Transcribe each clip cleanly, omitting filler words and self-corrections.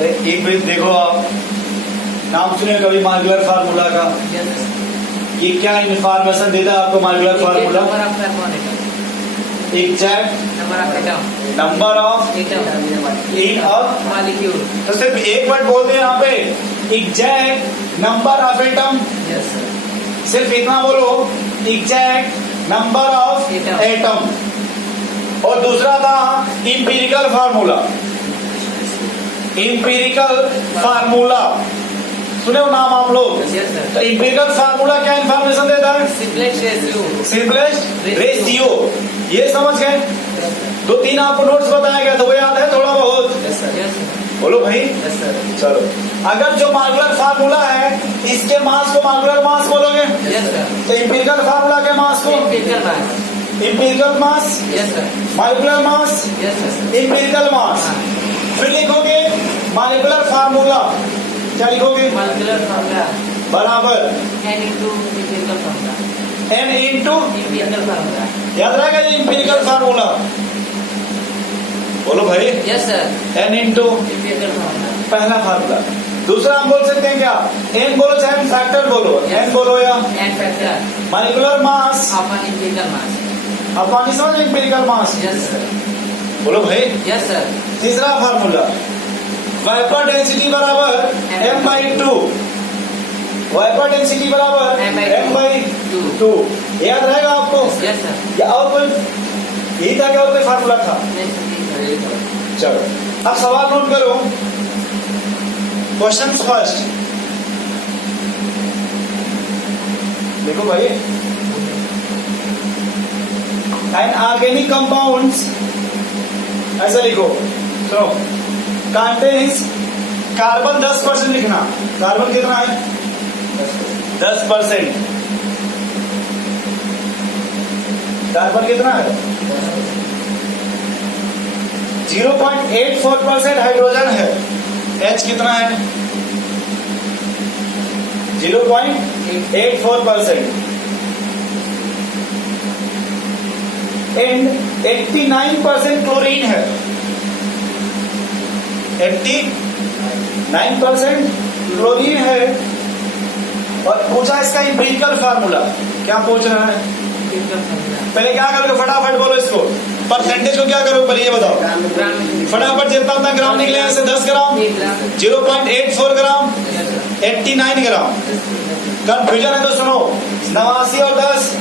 एक मिनट देखो, आप नाम सुने कभी मॉलिक्यूलर फार्मूला का? ये क्या इंफॉर्मेशन देता है आपको molecular formula? Exact number of in of molecule. तो सिर्फ एक वर्ड बोल दे यहाँ पे, एग्जैक्ट नंबर ऑफ एटम। सिर्फ इतना बोलो, एग्जैक्ट नंबर ऑफ एटम। और दूसरा था इंपीरिकल फार्मूला। इंपीरिकल फार्मूला सुने हो नाम आप लोग? तो इंपीरिकल फार्मूला क्या इंफॉर्मेशन देता है? Simplest ratio. ये समझ गए? दो तीन आपको नोट्स बताया गया, तो वो याद है थोड़ा बहुत? बोलो भाई। चलो, अगर जो मॉलिक्यूलर फार्मूला है इसके मास को मॉलिक्यूलर मास बोलोगे, तो इंपीरिकल फार्मूला के मास को इंपीरिकल मास, मॉलिक्यूलर मास, इंपीरिकल मास। फिर लिखोगे मॉलिक्यूलर फार्मूला, क्या लिखोगे? मॉलिक्यूलर फार्मूला बराबर n into empirical formula. n into empirical formula. याद रहेगा ये इंपीरिकल फार्मूला? बोलो भाई। Yes sir. n into empirical formula पहला फार्मूला। दूसरा हम बोल सकते हैं क्या? n बोलो चाहे फैक्टर बोलो, n बोलो या n factor molecular mass upon empirical mass. Upon समझ इंपीरिकल मास। Yes sir. बोलो भाई। Yes sir. तीसरा फार्मूला, वाइपर डेंसिटी बराबर m/2। वाइपर डेंसिटी बराबर m/2। याद रहेगा आपको? Yes sir. या और कोई यही था क्या, और कोई फार्मूला था? चलो, अब सवाल नोट करो। क्वेश्चन फर्स्ट देखो भाई। एन ऑर्गेनिक कंपाउंड्स, ऐसा लिखो। सुनो, कंटेन्स कार्बन 10% लिखना। कार्बन कितना है? 10%। कार्बन कितना है? 0.84% हाइड्रोजन है। H कितना है? 0.84%। एंड 89% क्लोरीन है। 89% क्लोरीन है। और पूछा इसका इंपीरिकल फार्मूला, क्या पूछ रहा है? पहले क्या करोगे, फटाफट बोलो इसको। परसेंटेज को क्या करोगे पहले ये बताओ फटाफट। जितना उतना ग्राम निकले हैं, 10 ग्राम, 0.84 ग्राम, 89 ग्राम। कंफ्यूजन है तो सुनो, 89 और 10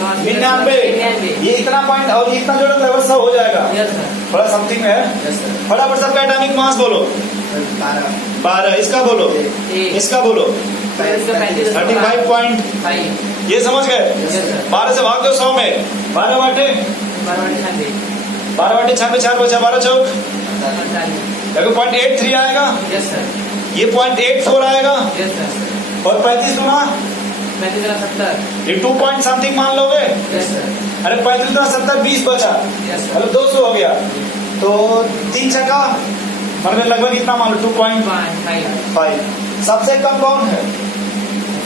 99। ये इतना पॉइंट और इतना जोड़ो तो सब हो जाएगा। थोड़ा समथिंग है। फटाफट सबका एटॉमिक मास बोलो। 12। इसका बोलो, इसका बोलो 35.5। ये समझ गए? 12 से भाग दो 100 में। 12 बाटे 6 4 बचा, 12 चौक देखो 0.83 आएगा। ये 0.84 आएगा। और 35 गुना 70। ये 2 पॉइंट समथिंग मान लोगे। अरे 35 गुना 70, 20 बचा। मतलब 200 हो गया। तो 3 छक्का मतलब लगभग इतना मान लो 2.5। सबसे कम कौन है?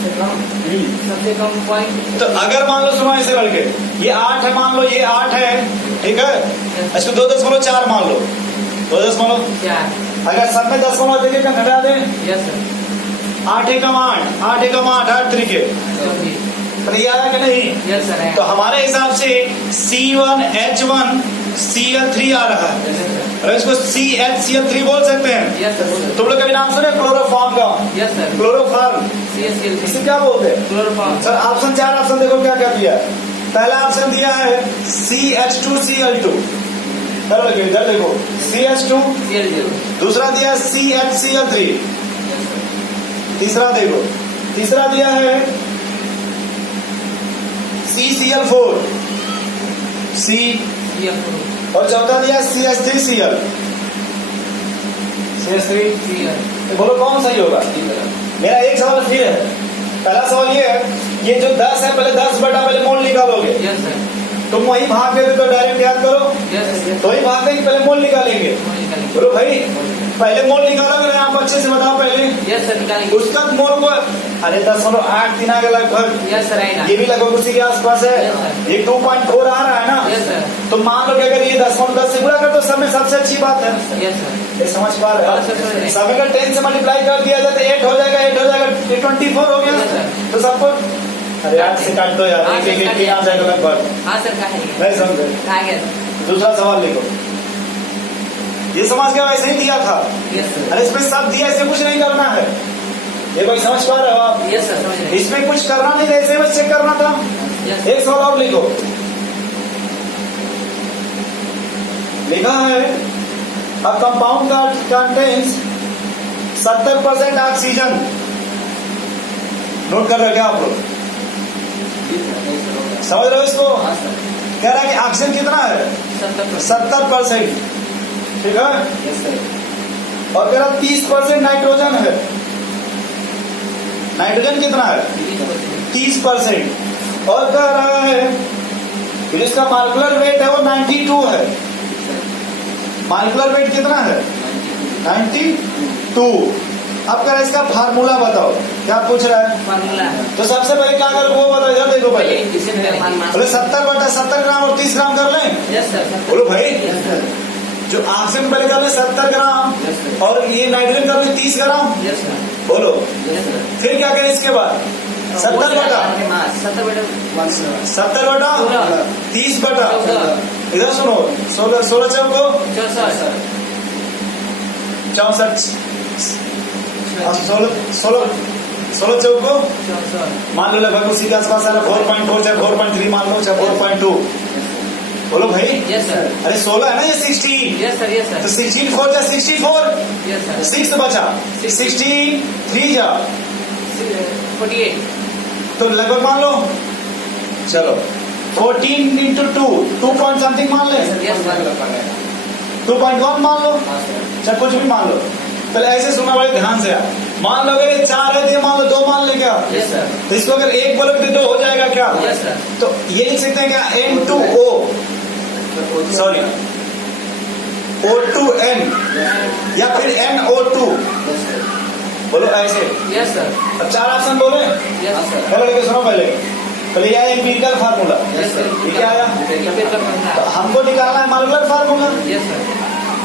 सबसे कम पॉइंट। तो अगर मान लो सुनो ऐसे लड़के, ये 8 है मान लो, ये 8 है, ठीक है? इसको 2.4 मान लो, 2.4। अगर सब में 10 देखे क्या घटा दें? 8 एकम 8, 8 एकम 8, 8 तरीके। तो ये आया कि नहीं? तो हमारे हिसाब से C1H1 Cl3 आ रहा है। और इसको CHCl3 बोल सकते हैं। तुम लोग कभी नाम सुने क्लोरोफॉर्म का? क्लोरोफॉर्म इसे क्या बोलते हैं? सर ऑप्शन 4 ऑप्शन देखो क्या क्या दिया। पहला ऑप्शन दिया है CH2Cl2। इधर देखो CH2। दूसरा दिया CHCl3। तीसरा देखो, तीसरा दिया है CCl4 C। और चौथा दिया CH3Cl। बोलो कौन सही होगा? मेरा एक सवाल फिर है। पहला सवाल ये है, ये जो 10 है पहले 10 बटा पहले मोल निकालोगे। तुम वही भाग देते तो डायरेक्ट याद करो, तो वही भाग देंगे, पहले मोल निकालेंगे। बोलो भाई, पहले मोल निकालोगे ना, आप अच्छे से बताओ पहले। यस सर, निकालेंगे। उसका मोल को, अरे 10.8 दिन आ गया लगभग, यस सर, आएगा। ये भी लगभग उसी के आसपास है। Yes, sir. ये 2.4 आ रहा है ना। यस सर, तो मान लो कि अगर ये 10 से गुणा कर तो सब में सबसे अच्छी बात है। यस सर, ये समझ पा रहे हाँ, सर, समझ रहे हो? हैं। सब अगर 10 से मल्टीप्लाई कर दिया जाए तो 8 हो जाएगा, 8 हो जाएगा, ये 24 हो गया। Yes, sir. तो सबको, अरे 8 से काट दो यार, हाँ, एक सर, एक काट आ जाएगा लगभग। हाँ सर, कहा है नहीं समझे? कहा गया। दूसरा सवाल लिखो। ये समझ गया, वैसे ही दिया था। यस सर, अरे इसमें सब दिया, इसमें कुछ नहीं करना है। ये भाई समझ पा रहे हो आप? यस सर, समझ रहे हैं। इसमें कुछ करना नहीं, ऐसे बस चेक करना था। यस एक सवाल और लिखो। लिखा है a compound that contains 70% oxygen. Note कर रहे हो क्या आप लोग? समझ रहे हो इसको? हाँ सर, कह रहा है कि ऑक्सीजन कितना है? 70%। 70%, ठीक है। यस सर, और कह रहा 30% नाइट्रोजन है। नाइट्रोजन कितना है? 30%। और कह रहा है कि जिसका मालिकुलर वेट है वो 92 है। मालिकुलर वेट कितना है? 92। अब कह रहा है इसका फार्मूला बताओ। क्या पूछ रहा है? फार्मूला। तो सबसे पहले क्या कर, वो बताओ, इधर देखो पहले। इसे करेंगे। बोले 70/70 ग्राम और 30 ग्राम कर लें। यस सर, बोलो भाई, यस सर, जो ऑक्सीजन पहले कर ले 70 ग्राम यस सर, और ये नाइट्रोजन कर ले 30 ग्राम। यस सर, बोलो यस सर। फिर क्या करें इसके बाद? 70 बटा 70 बटा 70 बटा 30 बटा, इधर सुनो, 16 चौको 64 64, 16 चौको 64 मान लो लगभग उसी के आसपास है। 4.4 चाहे 4.3 मान लो, चाहे 4.2। बोलो भाई, यस सर, अरे 16 है ना, ये 16। यस सर, यस तो सर, 16 4 जा 64, यस सर, 6 बचा, 16 3 जा, 48 तो लगभग मान लो, चलो 14 इंटू 2 पॉइंट समथिंग मान ले, यस सर, 2.1 मान लो, हाँ सर, चाहे कुछ भी मान लो। पहले ऐसे सुनना बड़े ध्यान से यार। मान लो अगर ये 4 है तो ये मान लो 2 मान ले क्या? यस सर, तो इसको अगर 1 बोलोगे तो 2 हो जाएगा क्या? यस सर, तो ये लिख सकते हैं क्या? N2O, सॉरी O2N या फिर NO2। बोलो ऐसे। यस सर, अब 4 ऑप्शन बोले, यस सर, पहले लेके सुनो। पहले यह है एम्पिरिकल फार्मूला। यस सर, ये क्या आया? तो हमको निकालना है मालिकुलर फार्मूला। यस सर,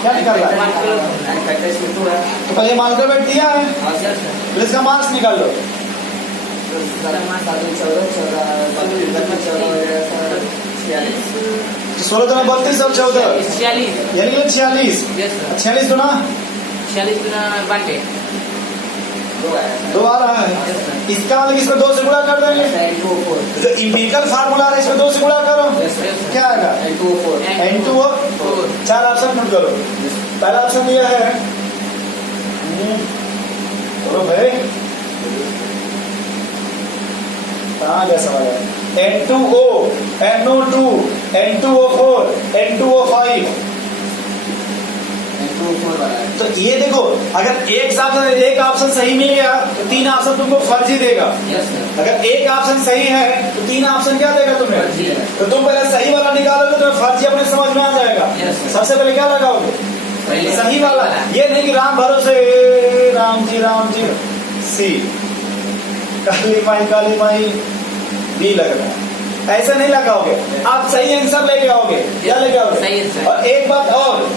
क्या निकालना है? तो पहले मालिकुलर वेट दिया है, यस सर, फिर इसका मास निकाल लो। तो 16 दुना 32 और 14 46 यानी कि 46। यस सर, 46 दुना 46 गुना 92 2 आ रहा है। इसका मतलब इसको 2 से गुणा कर देंगे। जो इम्पिरिकल फार्मूला है इसमें 2 से गुणा करो, क्या आएगा? N2O। 4 ऑप्शन नोट करो। पहला ऑप्शन दिया है, बोलो भाई कहाँ गया सवाल है? N2O, NO2, N2O4, N2O5। तो ये देखो, अगर एक ऑप्शन सही मिल गया तो 3 ऑप्शन तुमको फर्जी देगा। यस सर, अगर एक ऑप्शन सही है तो 3 ऑप्शन क्या देगा तुम्हें? फर्जी है। तो तुम पहले सही वाला निकालोगे तो तुम्हें फर्जी अपने समझ में आ जाएगा। Yes, sir. सबसे पहले क्या लगाओगे? पहले सही वाला। ये नहीं कि राम भरोसे राम जी सी, काली माई बी लग रहा है, ऐसे नहीं लगाओगे। आप सही आंसर लेके आओगे। क्या लेके आओगे? सही आंसर। और एक बात और,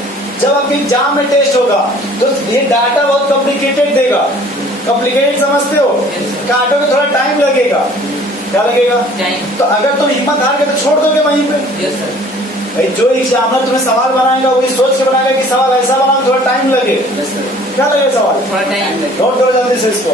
जब आपके एग्जाम में टेस्ट होगा तो ये डाटा बहुत कॉम्प्लिकेटेड देगा। कॉम्प्लिकेटेड समझते हो? Yes, sir. काटोगे थोड़ा टाइम लगेगा। क्या लगेगा? टाइम। तो अगर तुम हिम्मत हार के तो छोड़ दोगे वहीं पे। यस सर, भाई जो एग्जामिनर तुम्हें सवाल बनाएगा वही सोच के बनाएगा कि सवाल ऐसा बनाओ, थोड़ा टाइम लगे। यस सर, क्या लगेगा सवाल? थोड़ा टाइम नोट करो जल्दी से इसको।